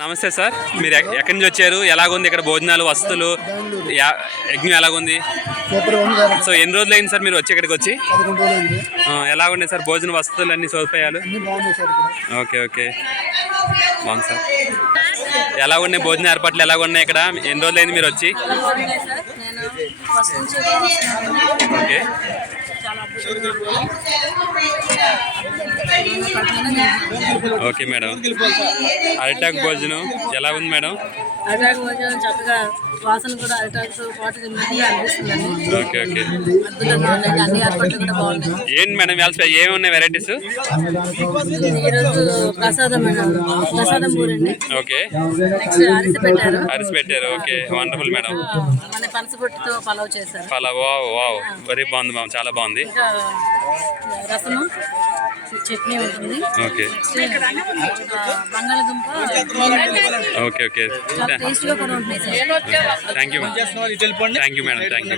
నమస్తే సార్, మీరు ఎక్కడి నుంచి వచ్చారు? ఎలాగుంది ఇక్కడ భోజనాలు, వసతులు, యజ్ఞం ఎలాగుంది? సో ఎన్ని రోజులు అయింది సార్ మీరు వచ్చి ఇక్కడికి వచ్చి? ఎలాగున్నాయి సార్ భోజన వసతులు, అన్ని సదుపాయాలు? ఓకే ఓకే, బాగుంది సార్. ఎలాగున్నాయి భోజన ఏర్పాట్లు, ఎలాగున్నాయి ఇక్కడ? ఎన్ని రోజులు అయింది మీరు వచ్చి? Okay okay madam. అరిటాకు భోజనం ఎలా ఉంది మేడం? అరిటాకు భోజనం చక్కగా వాసన కూడా అరిటాకుతో పాటు అనిపిస్తుందండి. ఓకే ఓకే, అద్భుతంగా ఉన్నాయి, అన్ని ఏర్పాట్లు కూడా బాగున్నాయి. ఏంటి మేడం ఏమి ఉన్నాయి వెరైటీస్? ఈరోజు ప్రసాదం ప్రసాదం పూరండి. ఓకే, నెక్స్ట్ అరిసి పెట్టారు. Okay, wonderful madam. మన పనసపొట్టుతో పలావ్ చేశారు. పలావ్, వావ్ వావ్, వెరీ బాగుంది మ్యామ్, చాలా బాగుంది. ఇంకా రసము, చట్నీ ఉంటుంది. ఓకే బంగాళదుంప ఓకే ఓకే, చాలా టేస్ట్గా కూడా ఉంటుంది. Thank you madam, thank you.